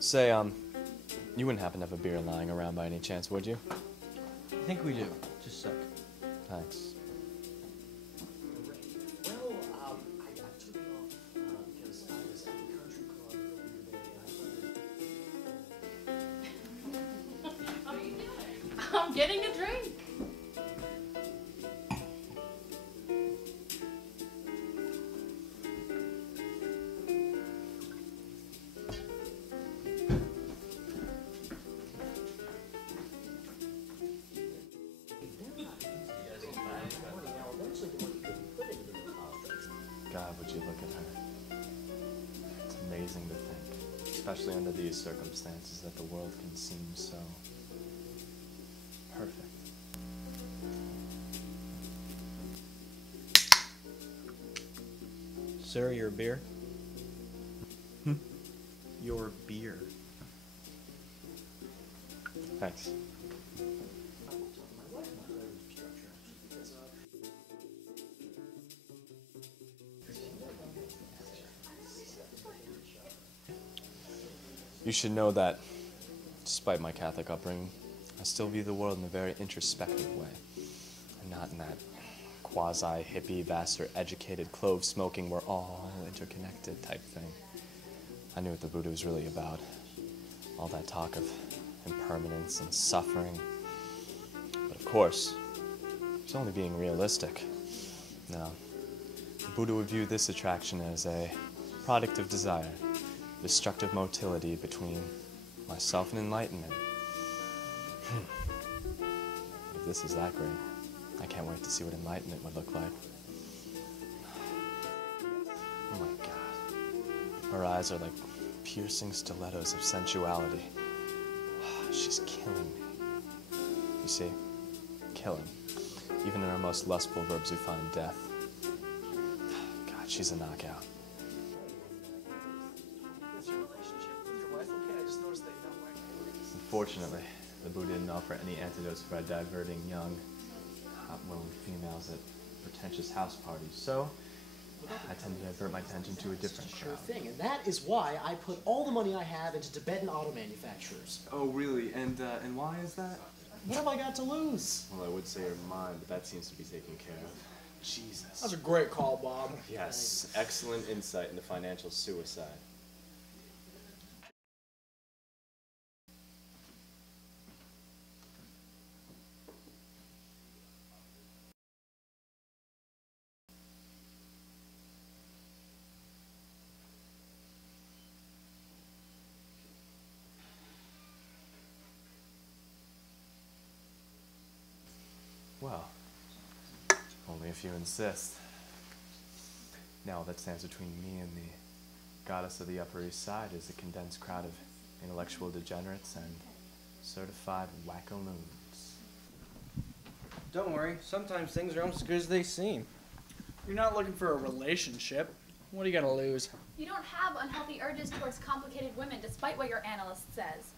Say, you wouldn't happen to have a beer lying around by any chance, would you? I think we do. Just a sec. Thanks. Well, I took it off because I was at the country club earlier today. What are you doing? I'm getting a drink. God, would you look at her. It's amazing to think, especially under these circumstances, that the world can seem so perfect. Sir, your beer? Your beer. Thanks. You should know that, despite my Catholic upbringing, I still view the world in a very introspective way, and not in that quasi-hippie, vassar, educated, clove-smoking, we're all interconnected type thing. I knew what the Buddha was really about. All that talk of impermanence and suffering. But of course, it's only being realistic. No, the Buddha would view this attraction as a product of desire, destructive motility between myself and enlightenment. If this is that great, I can't wait to see what enlightenment would look like. Oh my God. Her eyes are like piercing stilettos of sensuality. She's killing me. You see, killing. Even in our most lustful verbs we find death. God, she's a knockout. Unfortunately, the Buddha didn't offer any antidotes for diverting young, hot-willing females at pretentious house parties, so I tend to divert my attention to a different Sure crowd. thing, and that is why I put all the money I have into Tibetan auto manufacturers. Oh, really? And why is that? What have I got to lose? Well, I would say you're mine, but that seems to be taken care of. Jesus. That's a great call, Bob. Yes, excellent insight into financial suicide. Well, only if you insist. Now, all that stands between me and the goddess of the Upper East Side is a condensed crowd of intellectual degenerates and Certified wacko-loons. Don't worry, sometimes things are almost as good as they seem. You're not looking for a relationship. What are you gonna lose? You don't have unhealthy urges towards complicated women, despite what your analyst says.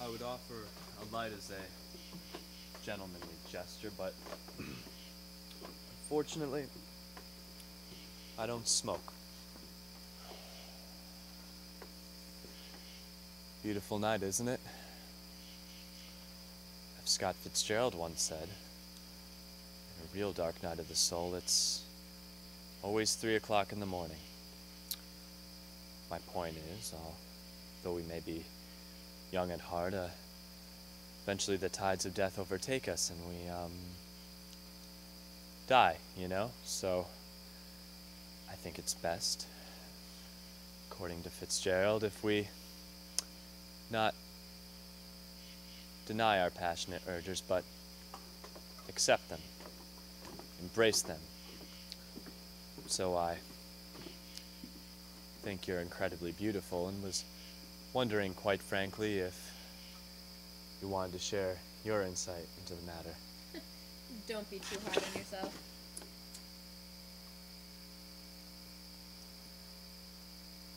I would offer a light as a gentlemanly gesture, but unfortunately, I don't smoke. Beautiful night, isn't it? As Scott Fitzgerald once said, in a real dark night of the soul, it's always 3 o'clock in the morning. My point is, though we may be young at heart, eventually the tides of death overtake us and we, die, you know? So, I think it's best, according to Fitzgerald, if we not deny our passionate urges, but accept them, embrace them. So I think you're incredibly beautiful and was wondering, quite frankly, if you wanted to share your insight into the matter. Don't be too hard on yourself.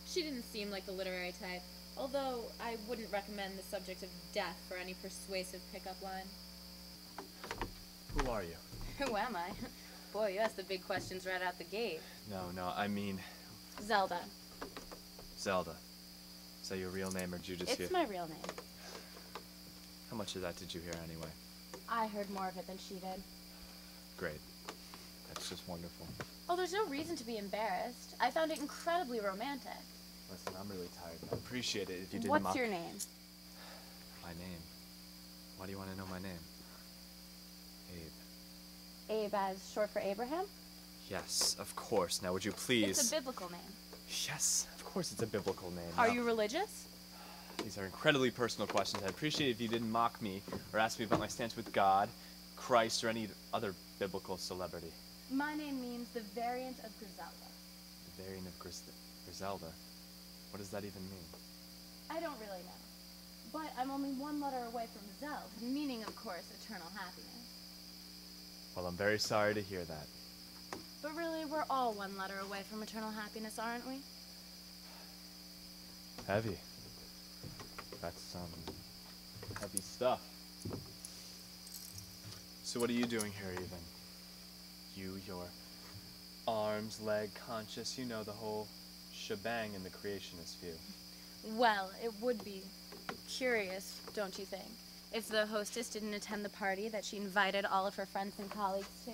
She didn't seem like the literary type, although I wouldn't recommend the subject of death for any persuasive pickup line. Who are you? Who am I? Boy, you asked the big questions right out the gate. No, I mean Zelda. Zelda. Is that your real name, or did you just hear? It's my real name. How much of that did you hear anyway? I heard more of it than she did. Great. That's just wonderful. Oh, there's no reason to be embarrassed. I found it incredibly romantic. Listen, I'm really tired. I'd appreciate it if you didn't What's mock your name? my name. Why do you want to know my name? Abe. Abe as short for Abraham? Yes, of course. Now, would you please? It's a biblical name. Yes, of course it's a biblical name. Are Now, you religious? these are incredibly personal questions. I'd appreciate it if you didn't mock me or ask me about my stance with God, Christ, or any other biblical celebrity. My name means the variant of Griselda. The variant of Griselda. What does that even mean? I don't really know. But I'm only one letter away from Zeld, meaning, of course, eternal happiness. Well, I'm very sorry to hear that. But really, we're all one letter away from eternal happiness, aren't we? Heavy. That's some heavy stuff. So what are you doing here even? You, your arms, leg conscious, you know the whole shebang in the creationist view. Well, it would be curious, don't you think, if the hostess didn't attend the party that she invited all of her friends and colleagues to?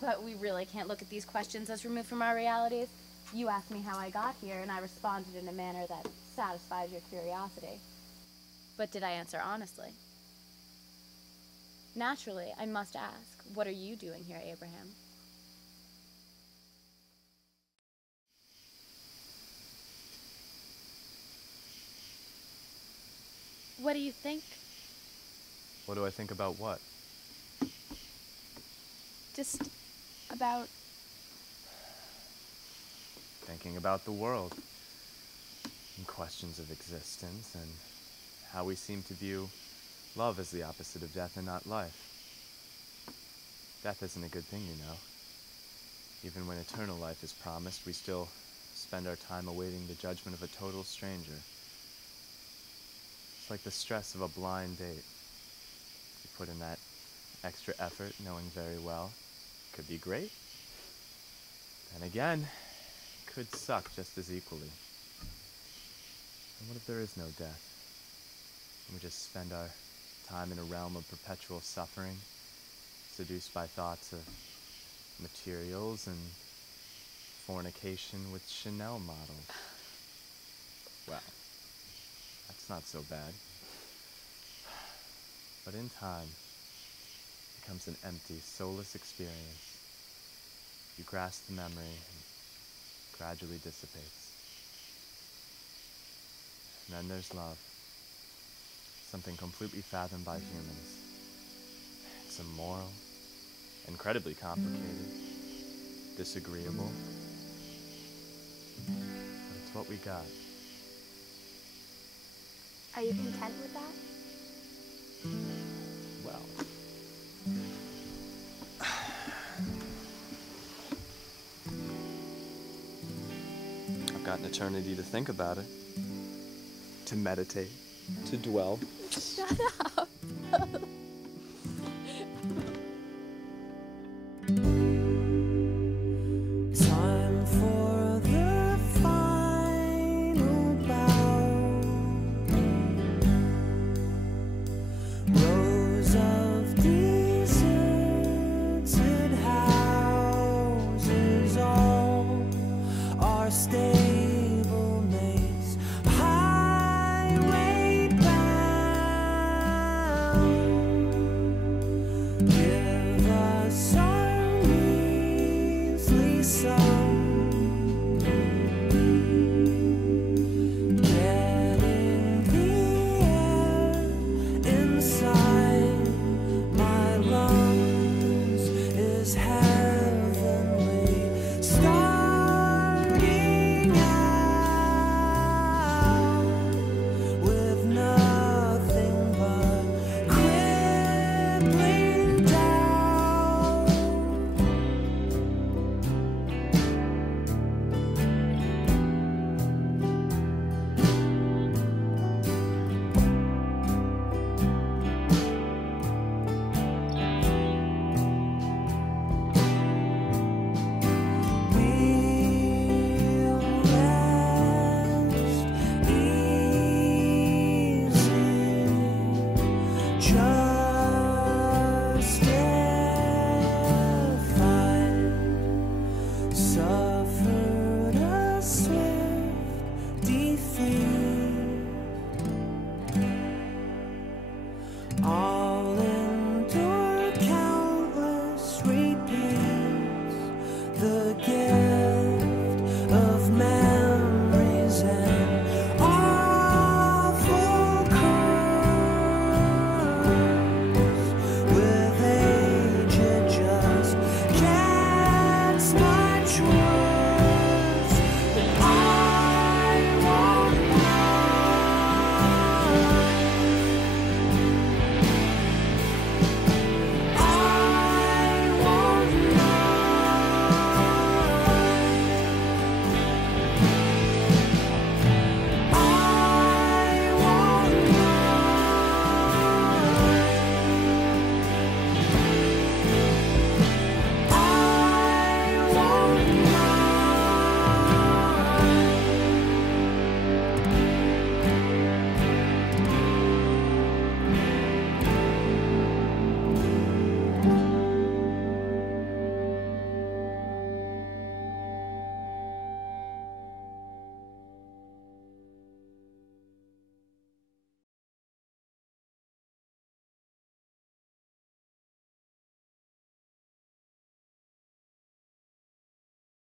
But we really can't look at these questions as removed from our realities. You asked me how I got here, and I responded in a manner that satisfies your curiosity. But did I answer honestly? Naturally, I must ask, what are you doing here, Abraham? What do you think? What do I think about what? Just about... Thinking about the world, and questions of existence, and how we seem to view love as the opposite of death and not life. Death isn't a good thing, you know. Even when eternal life is promised, we still spend our time awaiting the judgment of a total stranger. It's like the stress of a blind date. You put in that extra effort, knowing very well it could be great. And again, it could suck just as equally. And what if there is no death? And we just spend our time in a realm of perpetual suffering, seduced by thoughts of materials and fornication with Chanel models. Well, that's not so bad. But in time, it becomes an empty, soulless experience. You grasp the memory and gradually dissipates. And then there's love. Something completely fathomed by humans. It's immoral, incredibly complicated, disagreeable, but it's what we got. Are you content with that? Well, I've got an eternity to think about it, to meditate, to dwell. Shut up.